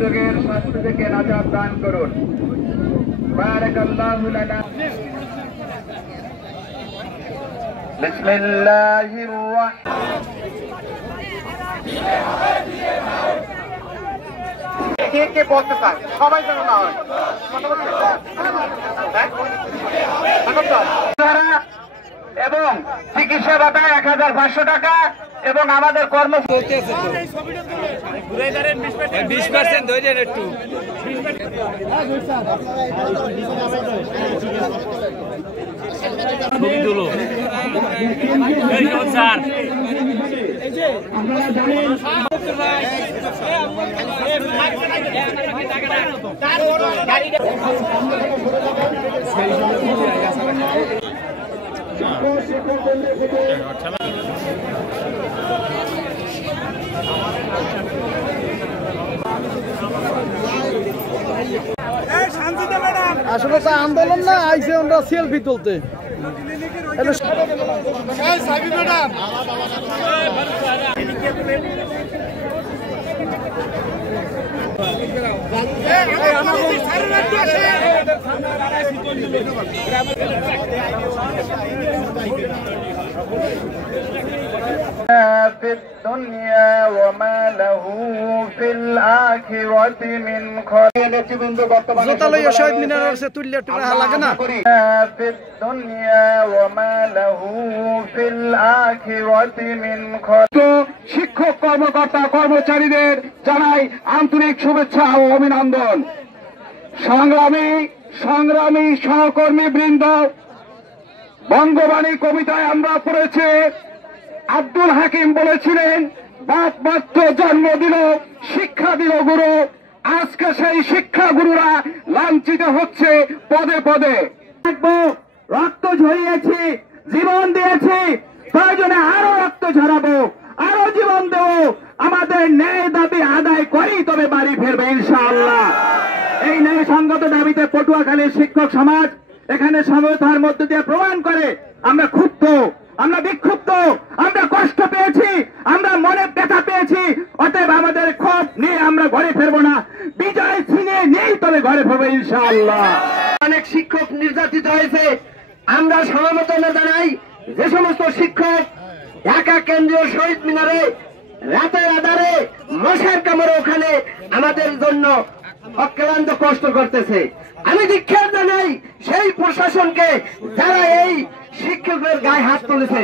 যুগের শাস্তি থেকে নাজাত দান করুন। বারাকাল্লাহু লানা। বিসমিল্লাহির রাহমানির কে কে বলতে চায় সবাই যেন না হয় এবং চিকিৎসা ভাতা ১৫০০ টাকা এবং আমাদের কর্ম চলতে আছে তো 20% ধরে দেন একটু স্যার আপনারা জানেন আসলে তো আন্দোলন না আইসে আমরা সেলফি তুলতে في الدنيا وما له في الآخرة من خير শহীদ মিনারের সে তুললে একটু লাগে না في الدنيا وما له في الآخرة من خير শিক্ষক কর্মকর্তা কর্মচারীদের জানাই আন্তরিক শুভেচ্ছা ও অভিনন্দন। সংগ্রামী সহকর্মী বৃন্দ, বঙ্গবাণী কবিতায় আমরা পড়েছি আব্দুল হাকিম বলেছিলেন বাপ মাত্র জন্ম দিল শিক্ষা দিল গুরু। আজকে সেই শিক্ষা গুরুরা লাঞ্ছিত হচ্ছে পদে পদে। রক্ত ঝরিয়েছি, জীবন দিয়েছি, প্রয়োজনে আরো রক্ত ঝরাবো, আরো জীবন দেবো। আমাদের ন্যায় দাবি আদায় করেই তবে বাড়ি ফিরবে ইনশাআল্লাহ। এই ন্যায় সঙ্গত দাবিতে পটুয়াখালীর শিক্ষক সমাজ এখানে সমবেতার মধ্য দিয়ে প্রমাণ করে আমরা ক্ষুব্ধ, আমরা বিক্ষুব্ধ, আমরা কষ্ট পেয়েছি, আমরা মনে ব্যথা পেয়েছি। অতএব আমাদের ক্ষোভ নিয়ে আমরা ঘরে ফিরবো না, বিজয় ছিনিয়ে নিয়েই তবে ঘরে ফিরবো ইনশাআল্লাহ। অনেক শিক্ষক নির্যাতিত হয়েছে। আমরা সমবেদনা জানাই যে সমস্ত শিক্ষক ঢাকা কেন্দ্রীয় শহীদ মিনারে রাতের আধারে মশার কামড়ে ওখানে আমাদের জন্য অক্লান্ত কষ্ট করতেছে। আমি ধিক্কার জানাই সেই প্রশাসনকে যারা এই শিক্ষকের গায়ে হাত তুলেছে।